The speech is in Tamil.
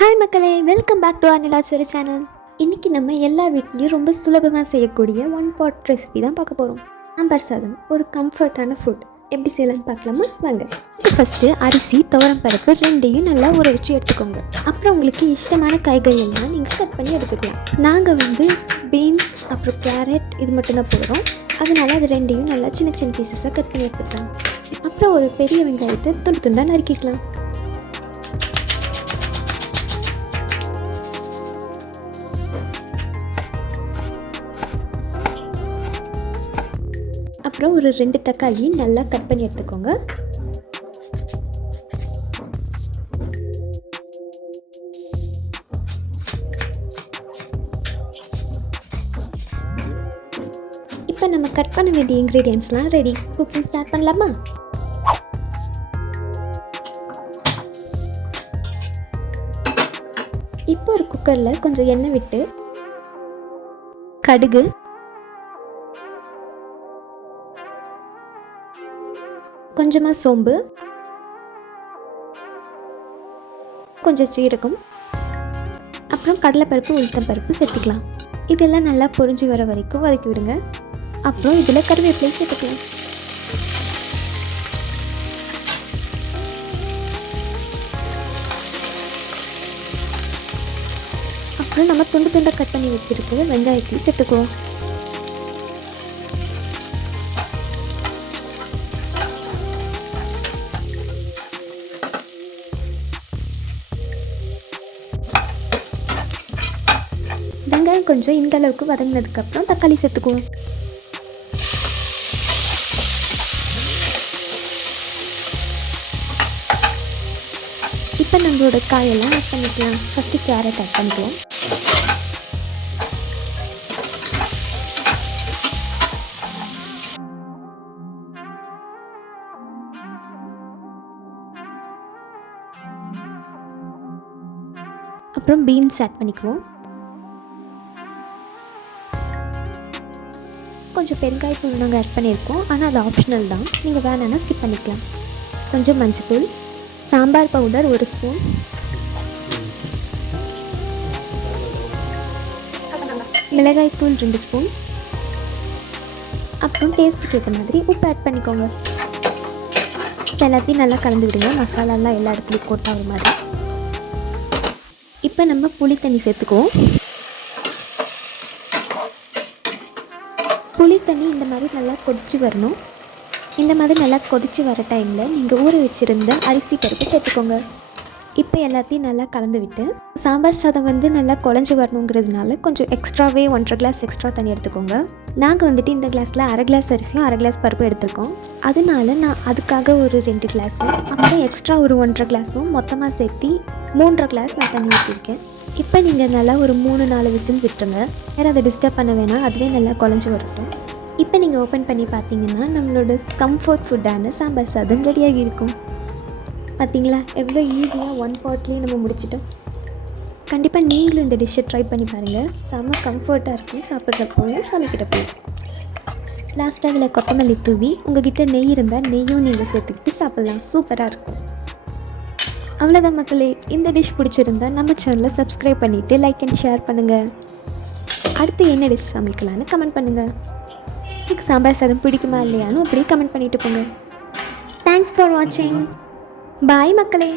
ஹாய் மக்களே, welcome back to our Nilasoru channel. இன்றைக்கி நம்ம எல்லா வீட்லேயும் ரொம்ப சுலபமாக செய்யக்கூடிய ஒன் பாட் ரெசிபி தான் பார்க்க போகிறோம். சாம்பார் சாதம் ஒரு கம்ஃபர்ட்டான ஃபுட். எப்படி செய்யலான்னு பார்க்கலாமா? வாங்க. ஃபஸ்ட்டு அரிசி, துவரம் பருப்பு ரெண்டையும் நல்லா ஊற வச்சு எடுத்துக்கோங்க. அப்புறம் உங்களுக்கு இஷ்டமான காய்கறி எல்லாம் நீங்கள் கட் பண்ணி எடுத்துக்கலாம். நாங்கள் பீன்ஸ் அப்புறம் கேரட் இது மட்டும்தான் போடுறோம். அதனால் அது ரெண்டையும் நல்லா சின்ன சின்ன பீசஸாக கட் பண்ணி எடுத்துக்கலாம். அப்புறம் ஒரு பெரிய வெங்காயத்தை துண்டு துண்டாக நறுக்கிக்கலாம். அப்புறம் ஒரு 2 தக்காளி நல்லா கட் பண்ணி எடுத்துக்கோங்க. இப்போ நம்ம கட் பண்ண வேண்டிய இன்க்ரீடியன்ட்ஸ்லாம் ரெடி. குக்கிங் ஸ்டார்ட் பண்ணலாமா? இப்போ ஒரு குக்கரில் கொஞ்சம் எண்ணெய் விட்டு கடுகு, கொஞ்சமாக சோம்பு, கொஞ்சம் சீரகம், அப்புறம் கடலைப்பருப்பு, உளுத்தம்பருப்பு சேர்த்துக்கலாம். இதெல்லாம் நல்லா பொரிஞ்சு வர வரைக்கும் வதக்கி விடுங்க. அப்புறம் இதில் கருவேப்பிலை சேர்த்துக்கலாம். அப்புறம் நம்ம துண்டு துண்டை கட் பண்ணி வச்சுருக்க வெங்காயத்தையும் சேர்த்துக்குவோம். வெங்காயம் கொஞ்சம் இந்த அளவுக்கு வதங்கினதுக்கப்புறம் தக்காளி சேர்த்துக்குவோம். இப்போ நம்மளோட காயெல்லாம் ஆட் பண்ணிக்கலாம். ஃபஸ்ட்டு கேரட் ஆட் பண்ணிக்குவோம். அப்புறம் பீன்ஸ் ஆட் பண்ணிக்குவோம். கொஞ்சம் பெருங்காயத்தூள் நாங்கள் ஆட் பண்ணியிருக்கோம், ஆனால் அது ஆப்ஷனல் தான், நீங்கள் வேணான்னா ஸ்கிப் பண்ணிக்கலாம். கொஞ்சம் மஞ்சத்தூள், சாம்பார் பவுடர் 1 ஸ்பூன், மிளகாய்த்தூள் 2 ஸ்பூன், அப்புறம் டேஸ்ட்டுக்கு ஏற்ற மாதிரி உப்பு ஆட் பண்ணிக்கோங்க. எல்லாத்தையும் நல்லா கலந்து விடுங்க. மசாலாலாம் எல்லா இடத்துலையும் கோட்டாகிற மாதிரி. இப்போ நம்ம புளி தண்ணி சேர்த்துக்குவோம். புளி தண்ணி இந்த மாதிரி நல்லா கொதித்து வரணும். இந்த மாதிரி நல்லா கொதித்து வர டைமில் நீங்கள் ஊற வச்சுருந்த அரிசி பருப்பு சேர்த்துக்கோங்க. இப்போ எல்லாத்தையும் நல்லா கலந்து விட்டு சாம்பார் சாதம் நல்லா குழஞ்சி வரணுங்கிறதுனால கொஞ்சம் எக்ஸ்ட்ராவே 1.5 கிளாஸ் எக்ஸ்ட்ரா தண்ணி எடுத்துக்கோங்க. நாங்கள் இந்த கிளாஸில் 1/2 கிளாஸ் அரிசியும் 1/2 கிளாஸ் பருப்பு எடுத்துருக்கோம். அதனால நான் அதுக்காக ஒரு 2 கிளாஸும் அப்புறம் எக்ஸ்ட்ரா ஒரு 1.5 கிளாஸும் மொத்தமாக சேர்த்து 3.5 கிளாஸ் நான் தண்ணி ஊற்றிருக்கேன். இப்போ நீங்கள் நல்லா ஒரு 3-4 விசில் விட்டுருங்க. வேறு அதை டிஸ்டர்ப் பண்ண வேணாம், அதுவே நல்லா குழஞ்சி வரட்டும். இப்போ நீங்கள் ஓப்பன் பண்ணி பார்த்தீங்கன்னா நம்மளோட கம்ஃபர்ட் ஃபுட்டான சாம்பார் சாதம் ரெடியாகி இருக்கும். பார்த்தீங்களா எவ்வளோ ஈஸியாக 1 பாட்லேயே நம்ம முடிச்சிட்டோம். கண்டிப்பாக நீங்களும் இந்த டிஷ்ஷை ட்ரை பண்ணி பாருங்கள். செம்ம கம்ஃபர்ட்டாக இருக்கும் சாப்பிட்றப்போயும் சமைக்கிறப்போயும். லாஸ்ட்டாக அதில் கொத்தமல்லி தூவி உங்கள்கிட்ட நெய் இருந்தால் நெய்யும் நீங்கள் சேர்த்துக்கிட்டு சாப்பிட்லாம். சூப்பராக இருக்கும். அவ்வளோதான் மக்களே. இந்த டிஷ் பிடிச்சிருந்தா நம்ம சேனலை சப்ஸ்கிரைப் பண்ணிவிட்டு லைக் அண்ட் ஷேர் பண்ணுங்கள். அடுத்து என்ன டிஷ் சமைக்கலான்னு கமெண்ட் பண்ணுங்கள். எனக்கு சாம்பார் சாதம் பிடிக்குமா இல்லையான்னு அப்படியே கமெண்ட் பண்ணிவிட்டு போங்க. தேங்க்ஸ் ஃபார் வாட்சிங். பாய் மக்களே.